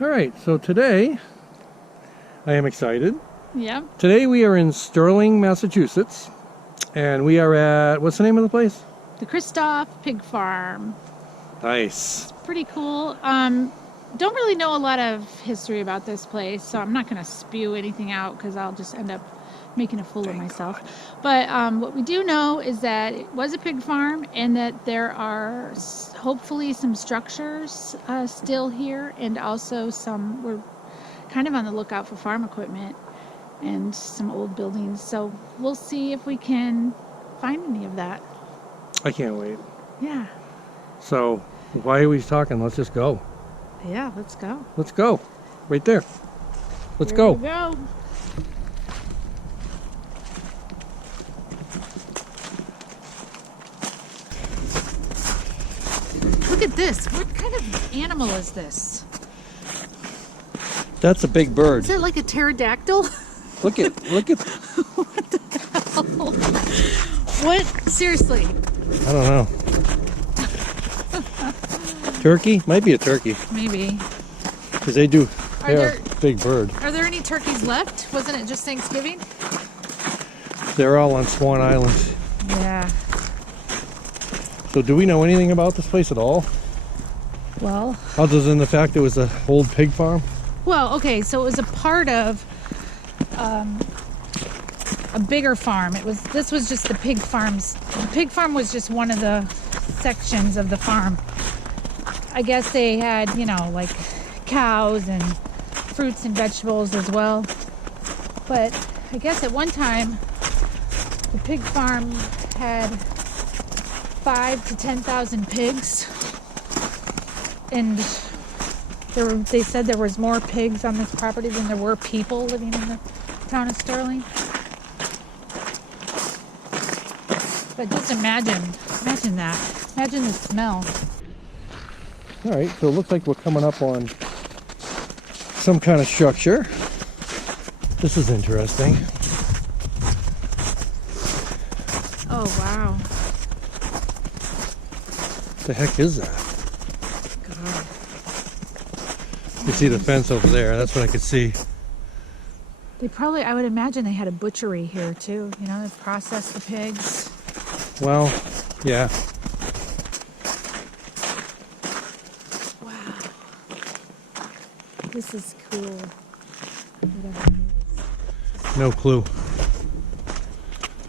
All right, so today I am excited. Yeah. Today we are in Sterling, Massachusetts, and we are at, what's the name of the place? The Kristoff Pig Farm. Nice. It's pretty cool. Don't really know a lot of history about this place, so I'm not going to spew anything out because I'll just end up making a fool of myself. But what we do know is that it was a pig farm and that there are hopefully some structures still here, and also we're kind of on the lookout for farm equipment and some old buildings. So we'll see if we can find any of that. I can't wait. Yeah. So why are we talking? Let's just go. Yeah, let's go. Let's go. Right there. Let's Here go. we go. Look at this. What kind of animal is this? That's a big bird. Is it like a pterodactyl? Look at What the hell? What? Seriously? I don't know. Turkey? Might be a turkey. Maybe. Because they're a big bird. Are there any turkeys left? Wasn't it just Thanksgiving? They're all on Swan Island. Yeah. So do we know anything about this place at all? Well, Other than the fact it was an old pig farm? Well, okay, so it was a part of a bigger farm. This was just the pig farms. The pig farm was just one of the sections of the farm. I guess they had, like cows and fruits and vegetables as well. But I guess at one time the pig farm had 5,000 to 10,000 pigs, and they said there was more pigs on this property than there were people living in the town of Sterling. But just imagine that. Imagine the smell. All right, so it looks like we're coming up on some kind of structure. This is interesting. Oh, wow. What the heck is that? God. You see the fence over there. That's what I could see. I would imagine they had a butchery here too. They processed the pigs. Well, yeah. Wow. This is cool. Whatever it is. No clue.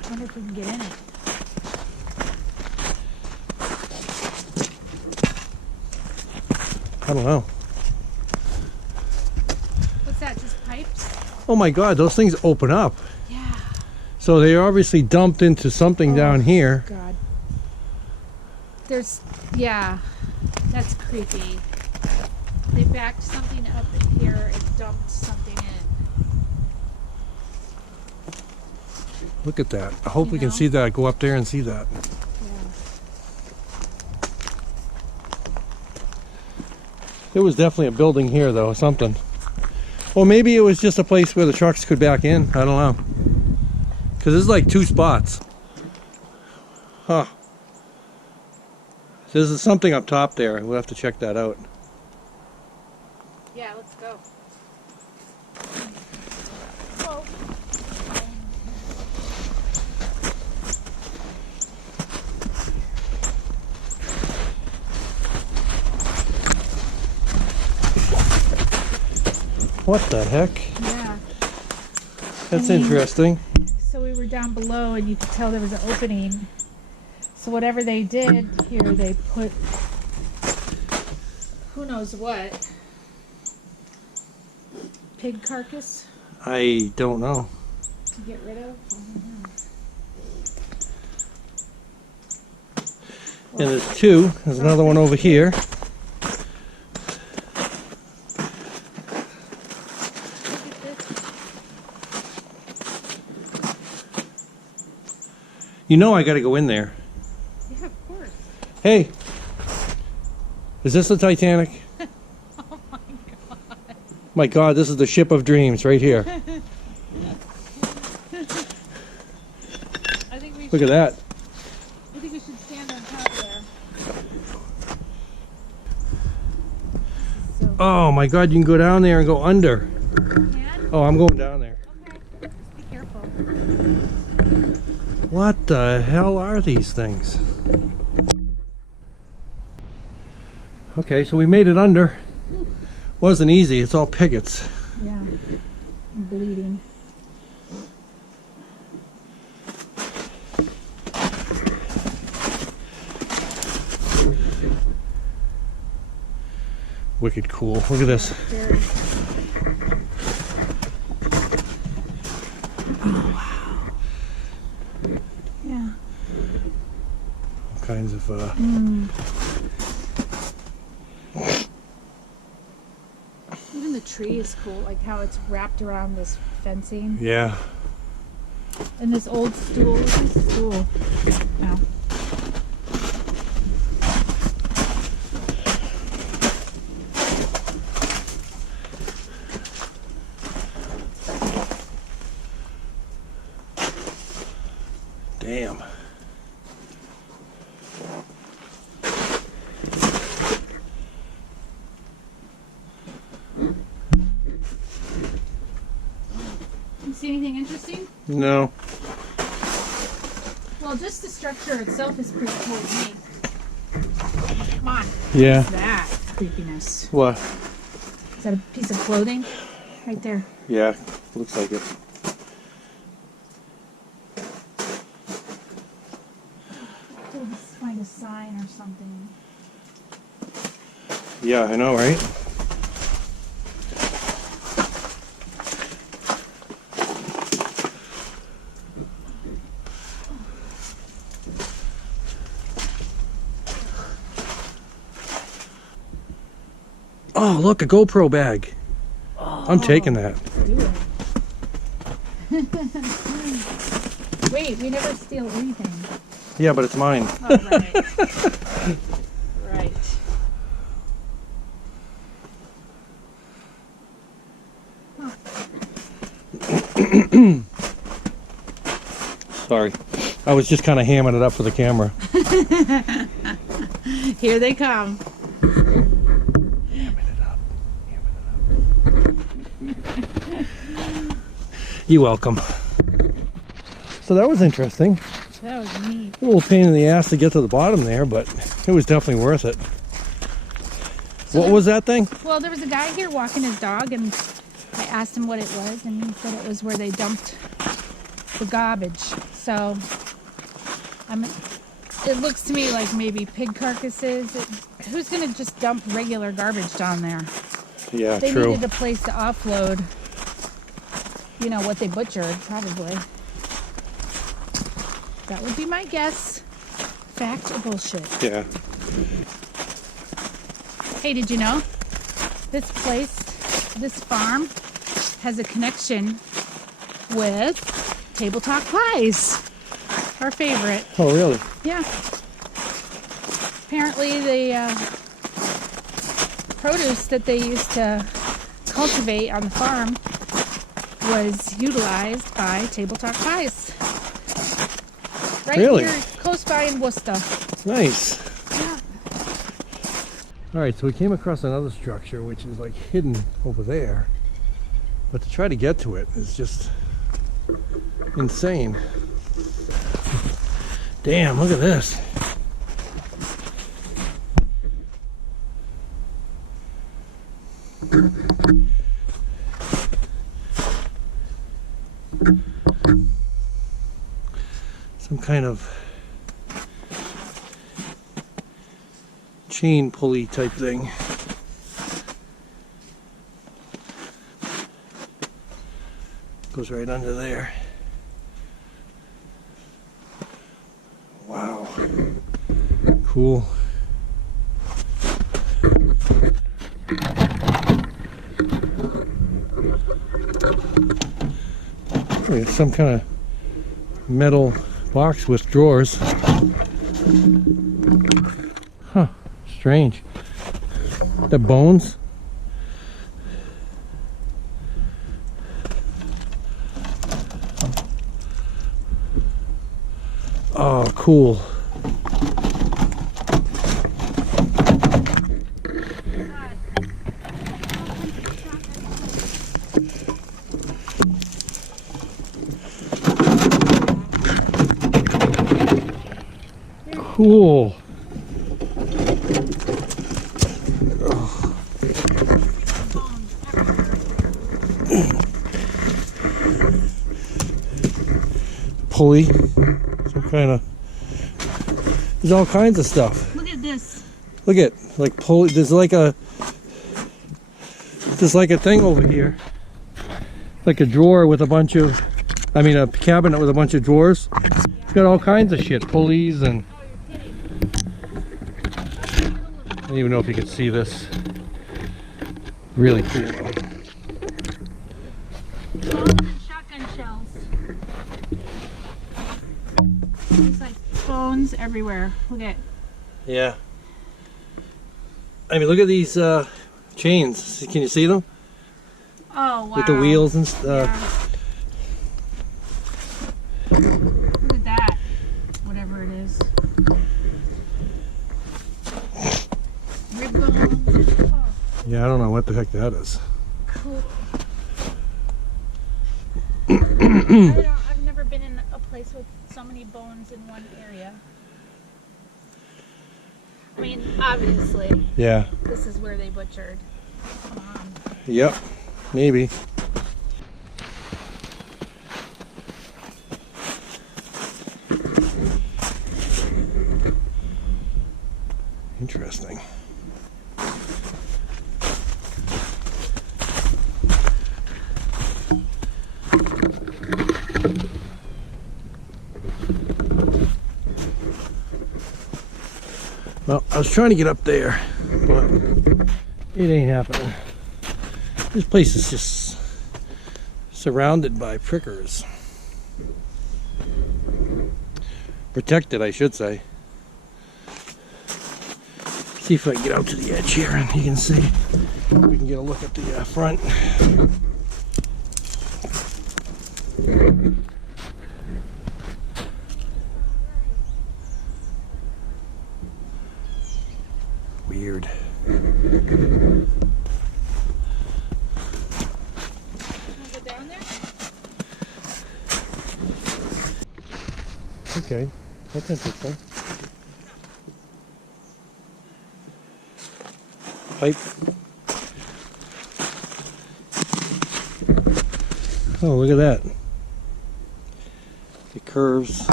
I wonder if we can get in it. I don't know. What's that, just pipes? Oh my God, those things open up. Yeah. So they obviously dumped into something down here. God. Yeah, that's creepy. They backed something up in here and dumped something in. Look at that. I hope we can know? see that. Go up there and see that. There was definitely a building here though, something. Or maybe it was just a place where the trucks could back in. I don't know. Because there's like two spots. Huh. There's something up top there. We'll have to check that out. Yeah, let's go. What the heck? Yeah. That's interesting. So we were down below and you could tell there was an opening. So whatever they did here, they put who knows what. Pig carcass I don't know. to get rid of? I don't know. And there's two. There's another one over here. You know I gotta go in there. Yeah, of course. Hey, is this the Titanic? Oh my God. My God, this is the ship of dreams right here. I think we Look at that. I think we should stand on top there. So Oh my God, you can go down there and go under. Can? Oh, I'm going down there. Okay. Just be careful. What the hell are these things? Okay, so we made it under. Wasn't easy, it's all pickets. Yeah. I'm bleeding. Wicked cool. Look at this. Very. Oh, wow. Yeah. All kinds of Even the tree is cool, like how it's wrapped around this fencing. yeah. And this old stool. What's this stool? No. Damn. You see anything interesting? No. Well, just the structure itself is pretty cool to me. Come on. Yeah. What's that creepiness? What? Is that a piece of clothing? Right there. Yeah, looks like it. Let's find a sign or something. Yeah, I know, right? Oh, look, a GoPro bag. Oh, I'm taking that. do it. Wait, we never steal anything. Yeah, but it's mine. Oh, right. Right. Sorry. I was just kind of hamming it up for the camera. Here they come. Hamming it up. Hamming it up. You're welcome. So that was interesting. That was neat. A little pain in the ass to get to the bottom there, but it was definitely worth it. So What was that thing? Well, there was a guy here walking his dog, and I asked him what it was, and he said it was where they dumped the garbage. So, it looks to me like maybe pig carcasses. Who's going to just dump regular garbage down there? Yeah, They true. needed a place to offload, you know, what they butchered, probably. That would be my guess. Fact or bullshit? Yeah. Hey, did you know this place, this farm, has a connection with Table Talk Pies, our favorite. Oh, really? Yeah. Apparently, the produce that they used to cultivate on the farm was utilized by Table Talk Pies. Right Really? here, close by in Worcester. Nice. Yeah. All right, so we came across another structure which is like hidden over there. But to try to get to it is just insane. Damn, look at this. Some kind of chain pulley type thing. Goes right under there. Wow. Cool. It's some kind of metal box with drawers. Huh, strange. The bones. Oh, cool. cool. Pulley, some kind of, there's all kinds of stuff. Look at this. Look at, like pulley, there's like a thing over here, like a drawer with a bunch of, I mean a cabinet with a bunch of drawers. It's got all kinds of shit, pulleys and, I don't even know if you can see this. Really cool. Bones and shotgun shells. There's like bones everywhere. Look at. Yeah. I mean, look at these chains. Can you see them? Oh wow. With the wheels and stuff. Yeah. Look at that. Whatever it is. Rib bones. Oh, Yeah, I don't know what the heck that is. cool. I've never been in a place with so many bones in one area. I mean, obviously, Yeah. this is where they butchered. Come on. Yep. Maybe. Interesting. Well, I was trying to get up there, but it ain't happening. This place is just surrounded by prickers. Protected, I should say. See if I can get out to the edge here and you can see. We can get a look at the front. Weird. Wanna go down there? Okay, that's interesting. Pipe. Oh, look at that. It curves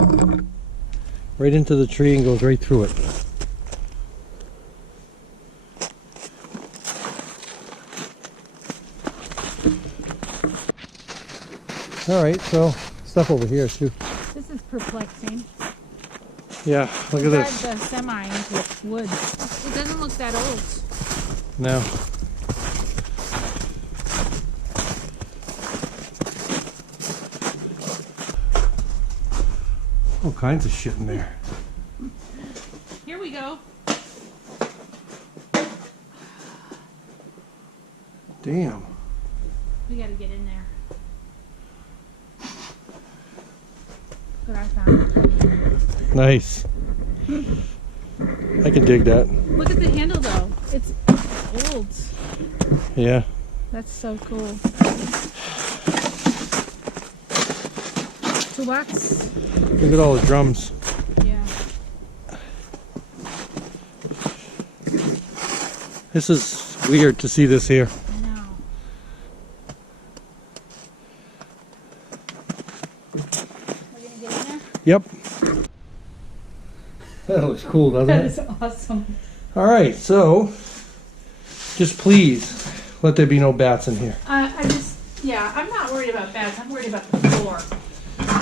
right into the tree and goes right through it. All right, so stuff over here too. This is perplexing. Yeah, look at Drive this. the semi into wood. It doesn't look that old. No. All kinds of shit in there. Here we go. Damn. We gotta get in there. What I found. Nice. I can dig that. Look at the handle though. It's old. Yeah. That's so cool. Toolbox. Look at all the drums. Yeah. This is weird to see this here. I know. We're gonna get in there? Yep. That looks cool, doesn't That it? is awesome. All right, so just please let there be no bats in here. Yeah, I'm not worried about bats. I'm worried about the floor.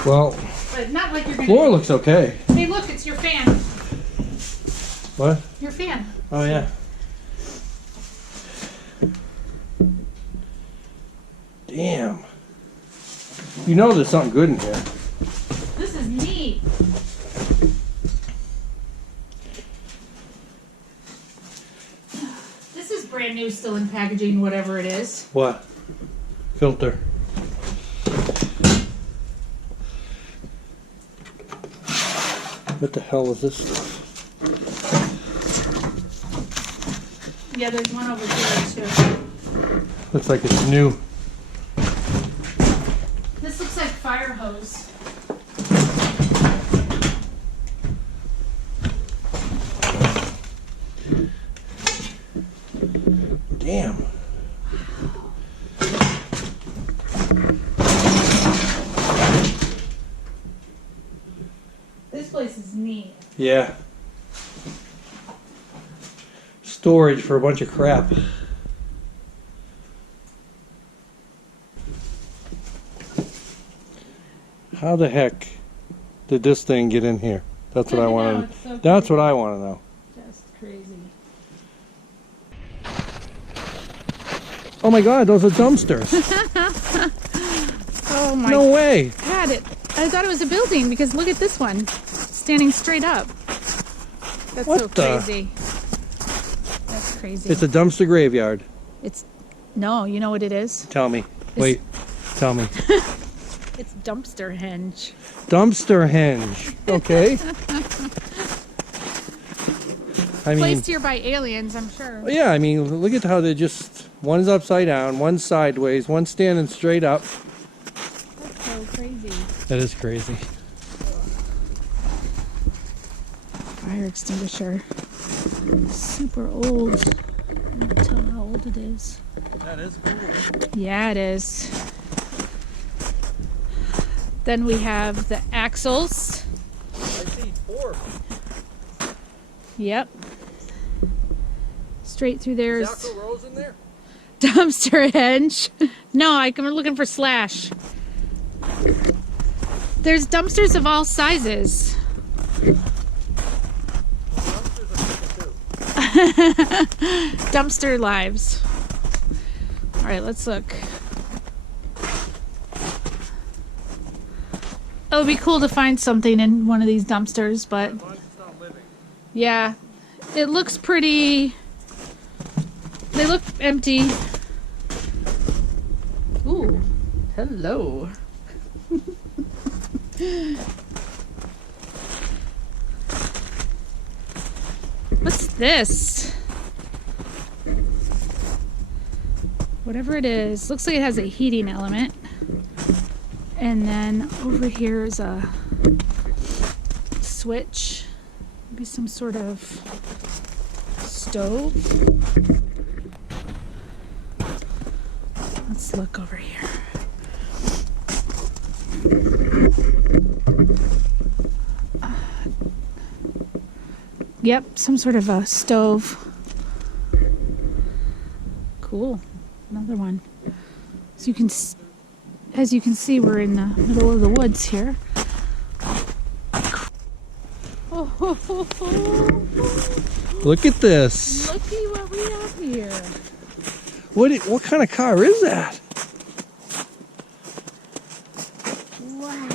Well, But not like you're gonna. floor looks okay. Hey, look, it's your fan. What? Your fan. Oh yeah. Damn. You know there's something good in here. This is neat. This is brand new, still in packaging, whatever it is. What? Filter. What the hell is this stuff? Yeah, there's one over here too. Looks like it's new. This looks like fire hose. Yeah. Storage for a bunch of crap. How the heck did this thing get in here? That's what I want to know. That's what I want to know. Just crazy. Oh my God, those are dumpsters. Oh my. No way. God, I thought it was a building because look at this one, standing straight up. That's What so the- crazy. That's crazy. It's a dumpster graveyard. No, you know what it is? Tell me. Wait, tell me. It's dumpster henge. Dumpster henge. Okay. I mean, Placed here by aliens, I'm sure. yeah, I mean, look at how they're just, one's upside down, one's sideways, one's standing straight up. That's so crazy. That is crazy. Fire extinguisher. Super old. I can't tell how old it is. That is cool. Yeah, it is. Then we have the axles. I see 4. Yep. Straight through there's Axl Rose in there? dumpster henge. No, I'm looking for Slash. There's dumpsters of all sizes. Dumpster lives. All right, let's look. It would be cool to find something in one of these dumpsters, but yeah, it looks pretty. They look empty. Ooh, hello. What's this? Whatever it is, looks like it has a heating element. And then over here is a switch. Maybe some sort of stove. Let's look over here. Yep, some sort of a stove. Cool. Another one. So you can, as you can see, we're in the middle of the woods here. Look at this. Looky what we have here. What kind of car is that? Wow.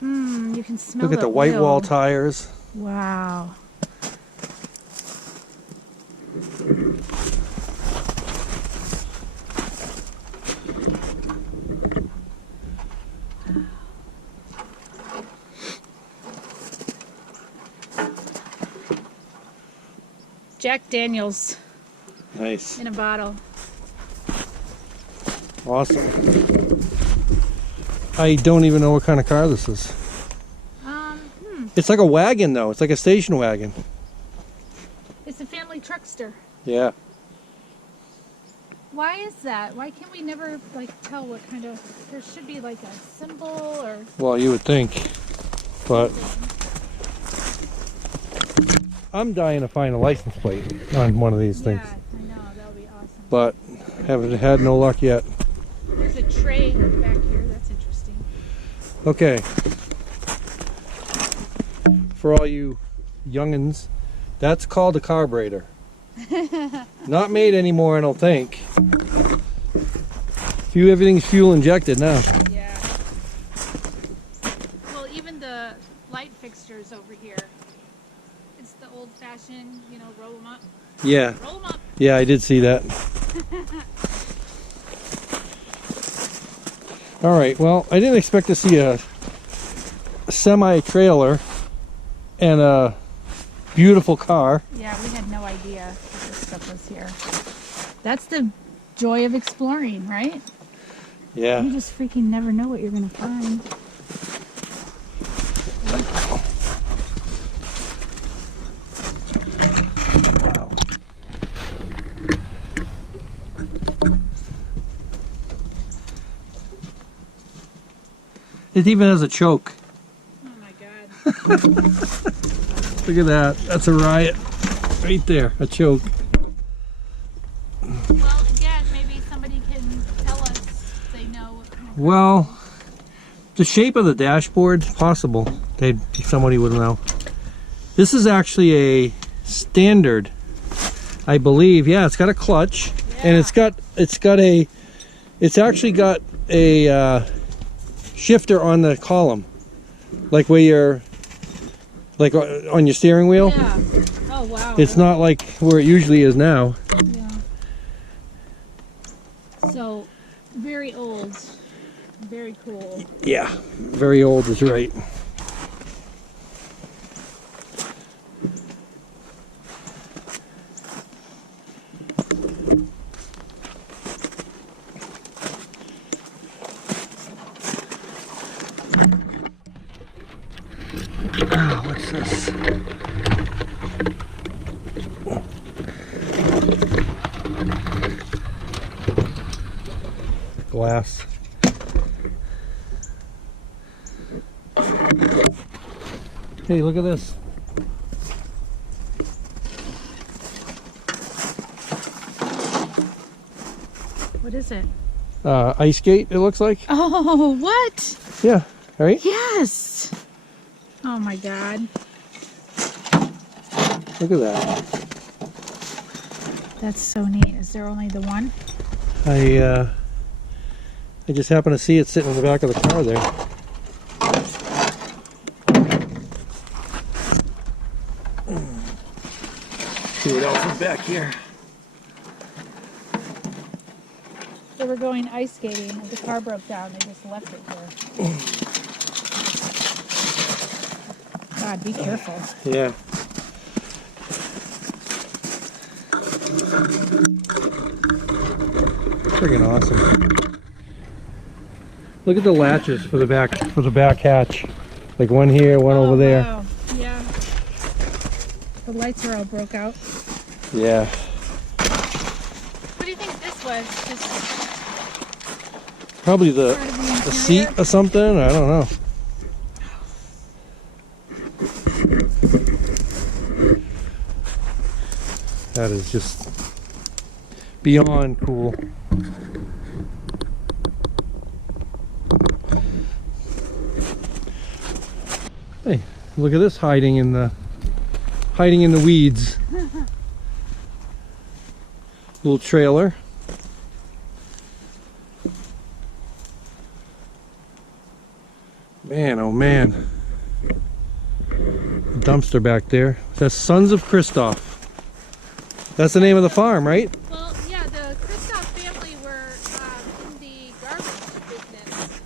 You can smell Look at the white wall tires. Wow. Jack Daniels Nice. in a bottle. Awesome. I don't even know what kind of car this is. It's like a wagon though. It's like a station wagon. It's a family truckster. Yeah. Why is that? Why can't we never tell what kind of? There should be like a symbol or. Well, you would think, but I'm dying to find a license plate on one of these things, Yeah, I know that would be awesome. but haven't had no luck yet. There's a tray back here. That's interesting. Okay. For all you youngins, that's called a carburetor. Not made anymore, I don't think. Everything's fuel injected now. Yeah. Well, even the light fixtures over here. It's the old-fashioned, roll them up. Yeah. Roll them up. Yeah, I did see that. All right. Well, I didn't expect to see a semi-trailer and a beautiful car. Yeah, we had no idea that this stuff was here. That's the joy of exploring, right? Yeah. You just freaking never know what you're gonna find. Wow. It even has a choke. Oh my god. Look at that. That's a riot. Right there. A choke. Well, again, maybe somebody can tell us if they know what kind of Well, the shape of the dashboard, possible. Somebody would know. This is actually a standard, I believe. Yeah, it's got a clutch, and it's actually got a shifter on the column, like where you're, like on your steering wheel. Yeah. Oh wow. It's not like where it usually is now. Yeah. So, very old. Very cool. Yeah, very old is right. What's this? Glass. Hey, look at this. What is it? Ice skate, it looks like. Oh, what? Yeah, right? Yes. Oh my god. Look at that. That's so neat. Is there only the one? I just happened to see it sitting in the back of the car there. See what else is back here. They were going ice skating and the car broke down. They just left it here. God, be careful. Yeah. Friggin' awesome. Look at the latches for the back hatch. Like one here, one over there. Wow. Yeah. The lights are all broke out. Yeah. What do you think this was? Just Probably the part of the seat interior? or something. I don't know. That is just beyond cool. Hey, look at this hiding in the weeds. Little trailer. Man, oh man. Dumpster back there. That's Sons of Kristoff. That's the name of the farm, right? Well, yeah, the Kristoff family were in the garbage business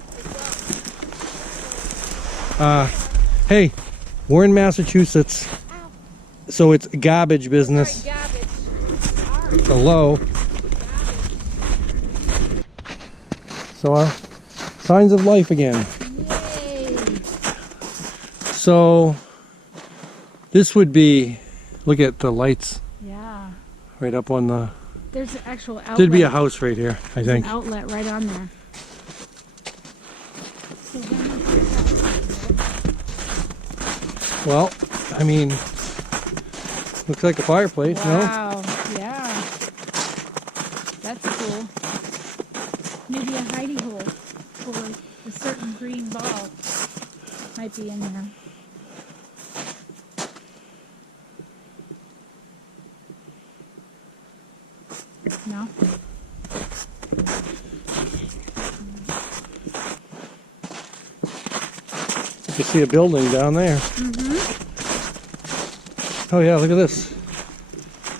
as well. Hey, we're in Massachusetts, Ow. so it's garbage business. Sorry, garbage. Hello. So, signs of life again. Yay. So, this would be, look at the lights Yeah. right up on the, There's an actual outlet. there'd be a house right here, I There's think. an outlet right on there. Well, I mean, looks like a fireplace, no? Wow. Yeah. That's cool. Maybe a hidey hole for a certain green ball might be in there. No? You see a building down there. Mm-hmm. Oh yeah, look at this.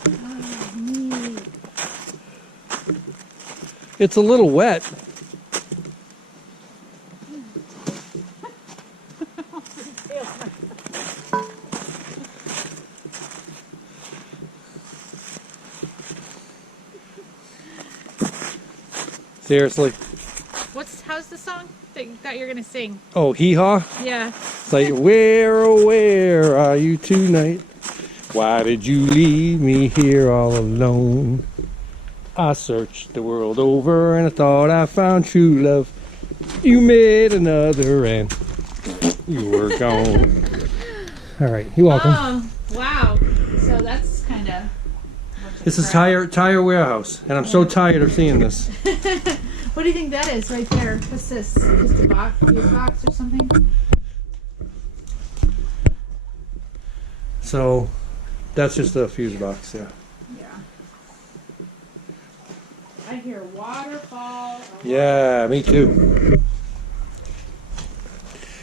Oh, neat. It's a little wet. Seriously. How's the song that you're gonna sing? Oh, hee-haw? Yeah. It's like, where, oh, where are you tonight? Why did you leave me here all alone? I searched the world over and I thought I found true love. You made another and you were gone. All right, you're welcome. Oh, wow. So that's kind of. This is tire warehouse, and I'm so tired of seeing this. What do you think that is right there? What's this? Just a box, fuse box or something? So that's just a fuse box, yeah. Yeah. I hear waterfall. Yeah, me too.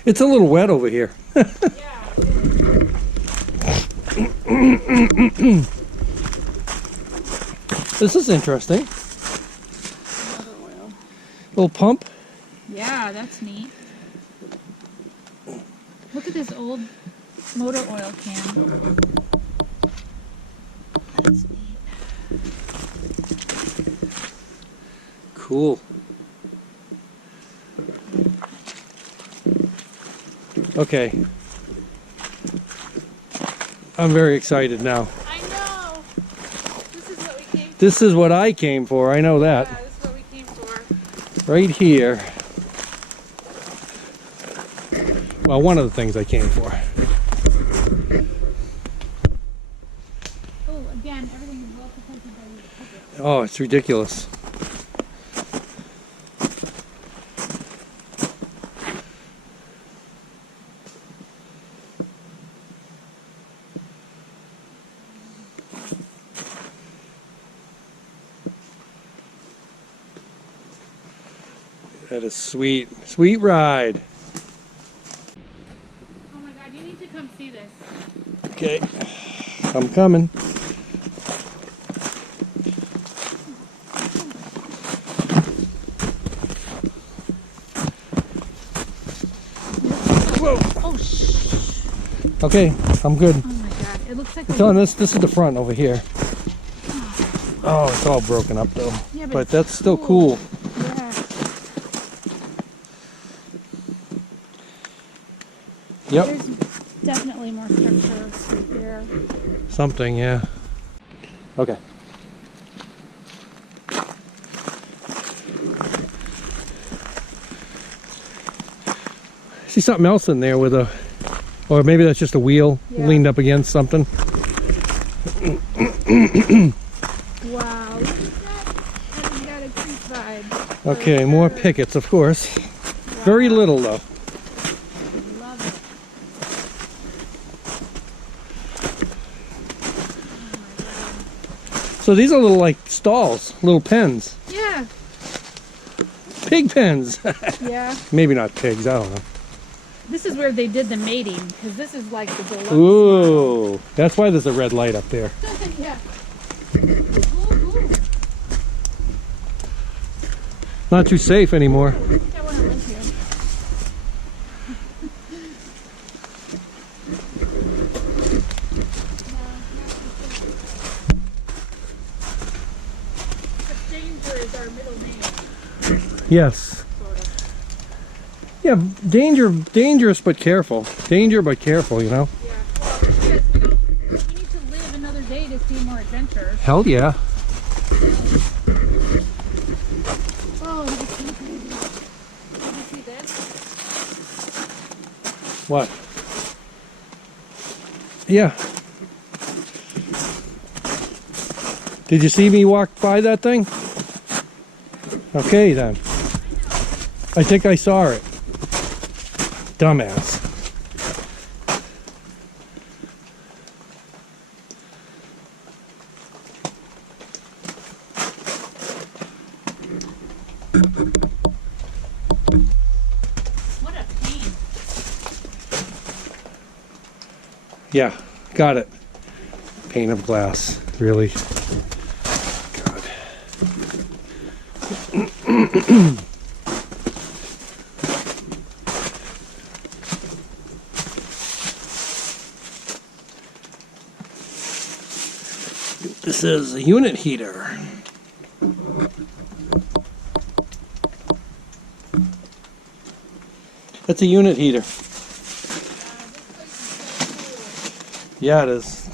It's a little wet over here. Yeah, it is. This is interesting. Motor oil. Little pump. Yeah, that's neat. Look at this old motor oil can. That's neat. Cool. Okay. I'm very excited now. I know. This is what we came for. This is what I came for. I know that. Yeah, this is what we came for. Right here. Well, one of the things I came for. Oh, again, everything is well protected by the pickets. Oh, it's ridiculous. That is sweet. Sweet ride. Oh my god, you need to come see this. Okay. I'm coming. Whoa. Oh, shh. Okay, I'm good. Oh my god, it looks like It's on this. This is the front over here. Oh, it's all broken up though. Yeah, but it's that's still cool. Yeah. Yep. There's definitely more structure right there. Something, yeah. Okay. See something else in there with a, or maybe that's just a wheel leaned up against something. Wow, look at that. And we got a creek vibe. Okay, more pickets, of course. Wow. Very little though. Love it. Oh So these are little like stalls, little pens. my god. Yeah. Pig pens. Yeah. Maybe not pigs, I don't know. This is where they did the mating, because this is like the deluxe. Ooh, that's why there's a red light up there. Yeah. Ooh. Not too safe anymore. I think I want to live here. But danger is our middle name, Yes. sort of. Yeah, dangerous but careful. Danger but careful, you know? Yeah. Well, because we need to live another day to see more adventures. Hell yeah. Oh, did you see this? What? Yeah. Did you see me walk by that thing? Okay then. I think I saw it. Dumbass. What a pain. Yeah, got it. Pane of glass, really. God. This is a unit heater. That's a unit heater. Yeah, it is.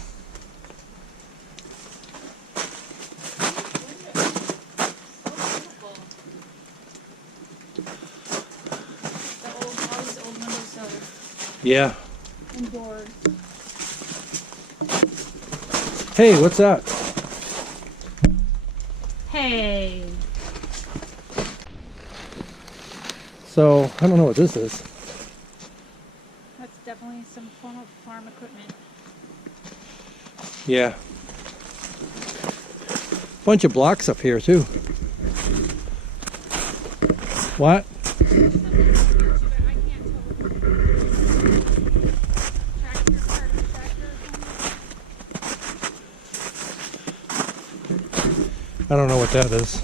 Yeah. Indoors. Hey, what's that? Hey. So, I don't know what this is. That's definitely some form of farm equipment. Yeah. Bunch of blocks up here too. What? I don't know what that is.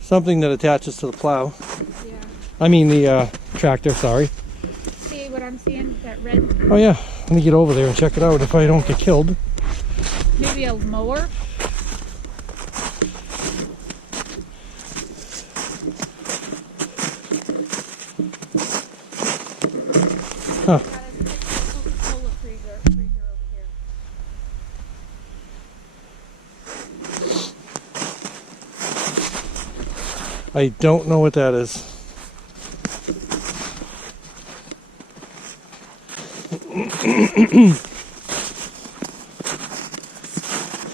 Something that attaches to the plow. Yeah. I mean the tractor, sorry. See what I'm seeing? That red, Oh yeah, let me get over there and check it out if I don't get killed. maybe a mower? Huh. Got a Coca-Cola freezer over here. I don't know what that is.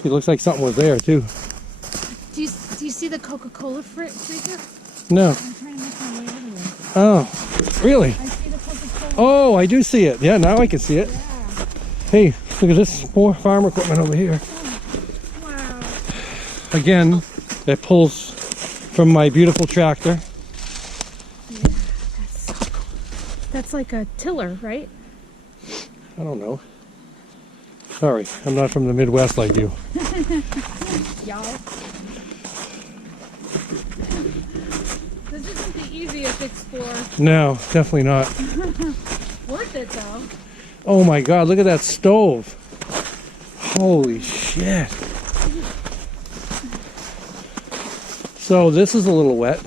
It looks like something was there too. Do you see the Coca-Cola freezer? No. I'm trying to make my way over there. Oh, really? I see the Coca-Cola. Oh, I do see it. Yeah, now I can see it. Yeah. Hey, look at this. More farm equipment over here. Wow. Again, that pulls from my beautiful tractor. Yeah, that's so cool. That's like a tiller, right? I don't know. Sorry, I'm not from the Midwest like you. Y'all. This isn't the easiest explore. No, definitely not. Worth it though. Oh my God, look at that stove. Holy shit. So this is a little wet.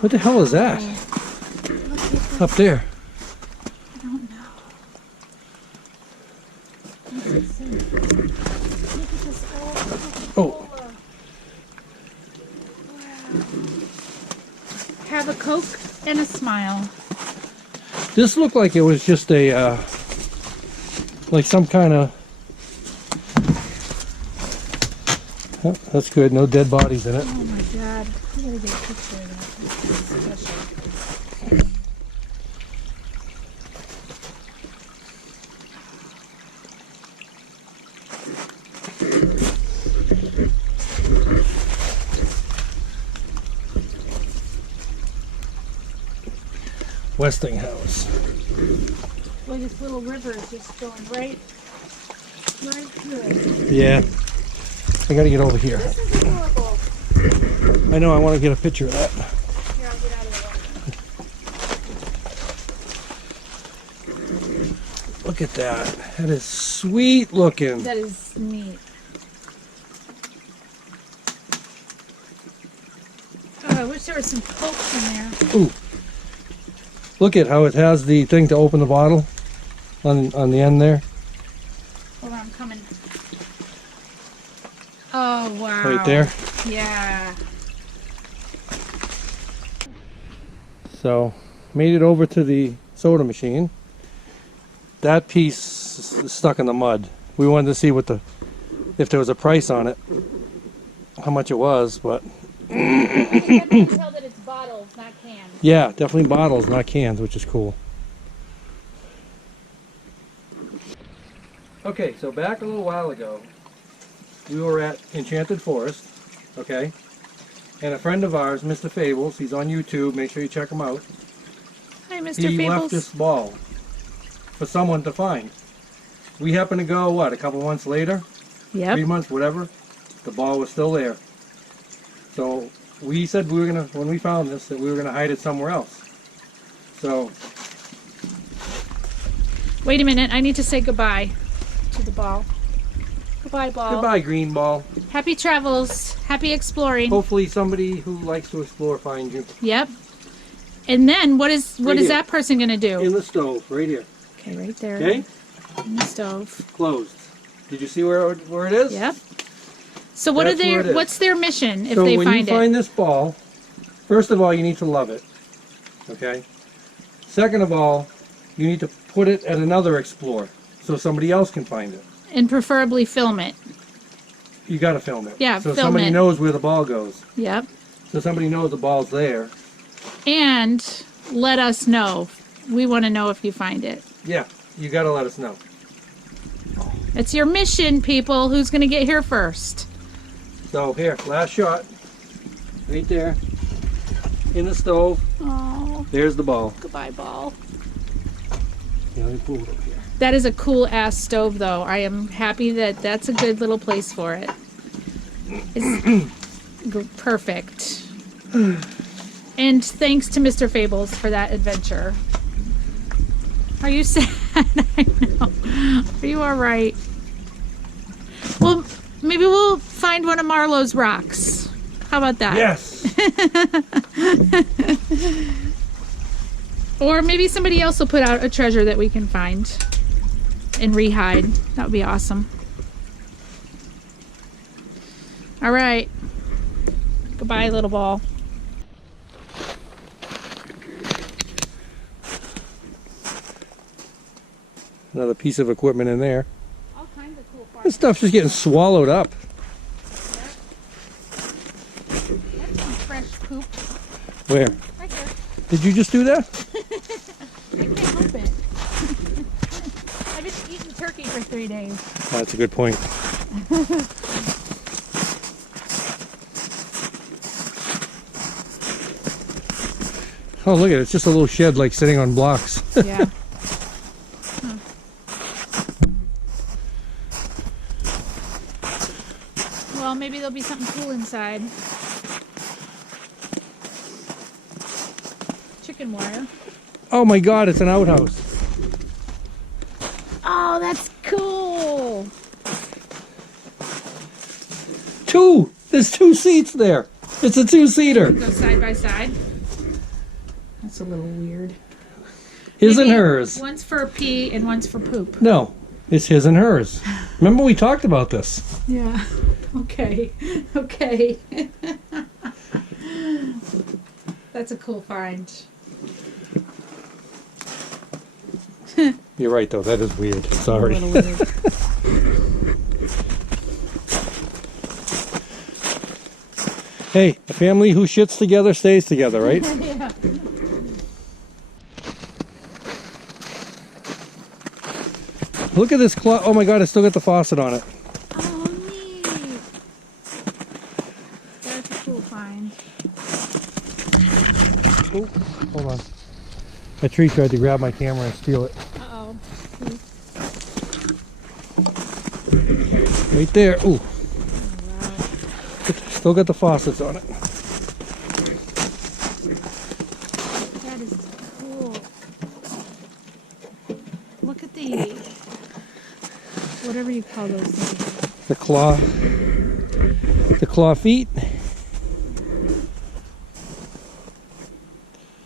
What the hell is that? Up there. I don't know. Let's see. Look at this old Oh, Coca-Cola. Wow. Have a Coke and a smile. this looked like it was just a, like some kind of, oh, that's good, no dead bodies in it. Oh my God. I gotta get a picture of that. That's special. Westinghouse. Boy, this little river is just going right through it. Yeah. I gotta get over here. This is adorable. I know, I want to get a picture of that. Here, I'll get out of the way. Look at that. That is sweet looking. That is neat. Oh, I wish there was some Coke in there. Ooh. Look at how it has the thing to open the bottle on the end there. Hold on, I'm coming. Oh, wow. Right there. Yeah. So, made it over to the soda machine. That piece is stuck in the mud. We wanted to see what if there was a price on it, how much it was, but I can tell that it's bottles, not cans. yeah, definitely bottles, not cans, which is cool. Okay, so back a little while ago, we were at Enchanted Forest, okay? And a friend of ours, Mr. Fables, he's on YouTube, make sure you check him out. Hi, Mr. He left Fables. this ball for someone to find. We happened to go, what, a couple months later? 3 Yep. months, whatever. The ball was still there. So we said we were gonna, when we found this, that we were gonna hide it somewhere else. So Wait a minute, I need to say goodbye to the ball. Goodbye, ball. goodbye, green ball. Happy travels. Happy exploring. Hopefully somebody who likes to explore finds you. Yep. And then what is Right is here. that person gonna do? In the stove, right here. Okay, right there. Okay? In the stove. Closed. Did you see where it is? Yep. So what That's where it is. what's their mission if So they when find you find this ball, First of all, you need to love it. Okay? Second of all, you need to put it at another explore so somebody else can find it. And preferably film it. You got to film it. Yeah, so film somebody it. knows where the ball goes. Yep. So somebody knows the ball's there. And let us know. We want to know if you find it. Yeah, you got to let us know. It's your mission, people. Who's going to get here first? So here, last shot. Right there. In the stove. Oh, There's the ball. goodbye, ball. Yeah, let me pull it over here. That is a cool ass stove, though. I am happy that that's a good little place for it. It's perfect. And thanks to Mr. Fables for that adventure. Are you sad? I know. Are you all right? Well, maybe we'll find one of Marlowe's rocks. How about that? Yes. Or maybe somebody else will put out a treasure that we can find and rehide. That would be awesome. All right. Goodbye, little ball. Another piece of equipment in there. All kinds of cool parts. This stuff's just getting swallowed up. That's some fresh poop. Where? Right there. Did you just do that? I can't help it. I've been eating turkey for 3 days. That's a good point. Oh, look at it. It's just a little shed like sitting on blocks. Yeah. Huh. Well, maybe there'll be something cool inside. Chicken wire. Oh my God, it's an outhouse. Oh, that's cool. There's 2 seats there. It's a 2-seater. Go side by side. That's a little weird. His and Maybe hers. One's for pee and one's for poop. No, it's his and hers. Remember we talked about this. Yeah. Okay. Okay. That's a cool find. You're right though, that is weird. Sorry. A little weird. Hey, a family who shits together stays together, right? Yeah. Look at this clock. Oh my God, I still got the faucet on it. Oh, neat. That's a cool find. Oh, hold on. A tree tried to grab my camera and steal it. Uh-oh. Right there. Ooh, Oh, wow. still got the faucets on it. That is cool. Look at the, whatever you call those things. The claw feet.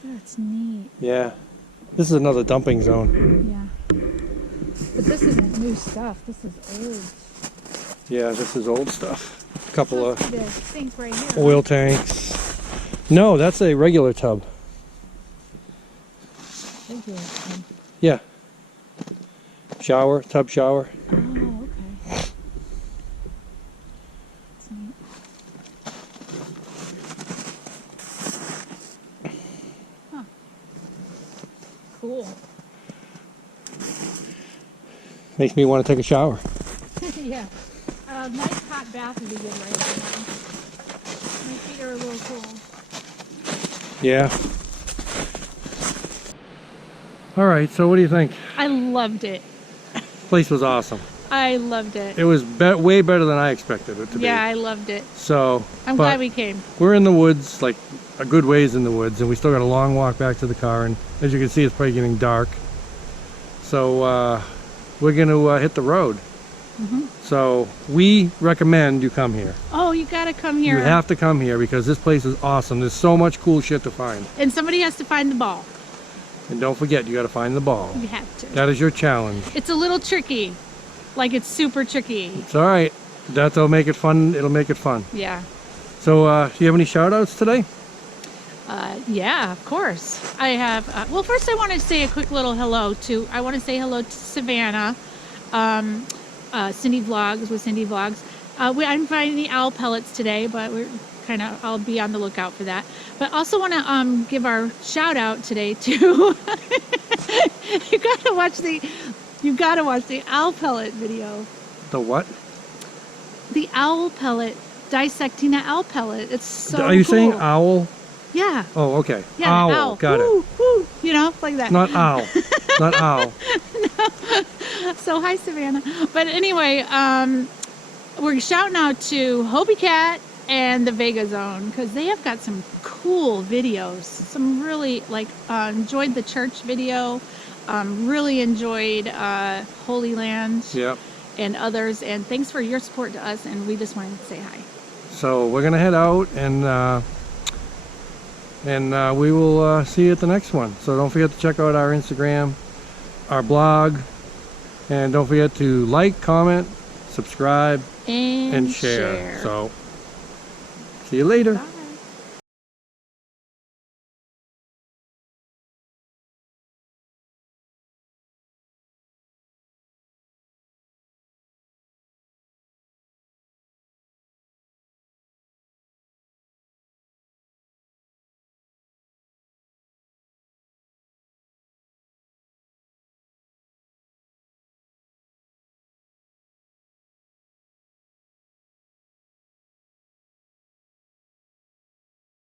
That's neat. Yeah, this is another dumping zone. Yeah. But this isn't new stuff. This is old. Yeah, this is old stuff. A couple Look of at this sink right here. oil tanks. No, that's a regular tub. Regular one. Yeah. Shower, tub shower. Oh, okay. That's neat. Huh. Cool. Makes me want to take a shower. Yeah. A nice hot bath would be good right now. My feet are a little cold. Yeah. All right, so what do you think? I loved it. Place was awesome. I loved it. It was way better than I expected it to be. Yeah, I loved it. So, I'm but glad we came. we're in the woods, like a good ways in the woods, and we still got a long walk back to the car. And as you can see, it's probably getting dark. So we're going to hit the road. So we recommend you come here. Oh, you gotta come here. You have to come here because this place is awesome. There's so much cool shit to find. And somebody has to find the ball. And don't forget, you got to find the ball. You have to. That is your challenge. It's a little tricky. Like it's super tricky. It's all right. That'll make it fun. It'll make it fun. Yeah. So, do you have any shout outs today? Yeah, of course. I have. Well, first I want to say a quick little hello to. I want to say hello to Savannah, Cindy Vlogs with Cindy Vlogs. I'm finding the owl pellets today, but we're kind of. I'll be on the lookout for that. But also want to give our shout out today to. You gotta watch the. You gotta watch the owl pellet video. The what? The owl pellet, dissecting an owl pellet. It's so Are you cool. saying owl? Yeah. Oh, okay. Yeah, Owl. owl. Got woo, it. Woo, you know, like that. Not owl. Not owl. So hi, Savannah. But anyway, we're shouting out to Hobie Cat and the Vega Zone because they have got some cool videos. Some really enjoyed the church video. Really enjoyed Holy Land. Yep. And others, and thanks for your support to us, and we just wanted to say hi. So we're gonna head out, and we will see you at the next one. So don't forget to check out our Instagram, our blog, and don't forget to like, comment, subscribe, and share. So see you later. Bye.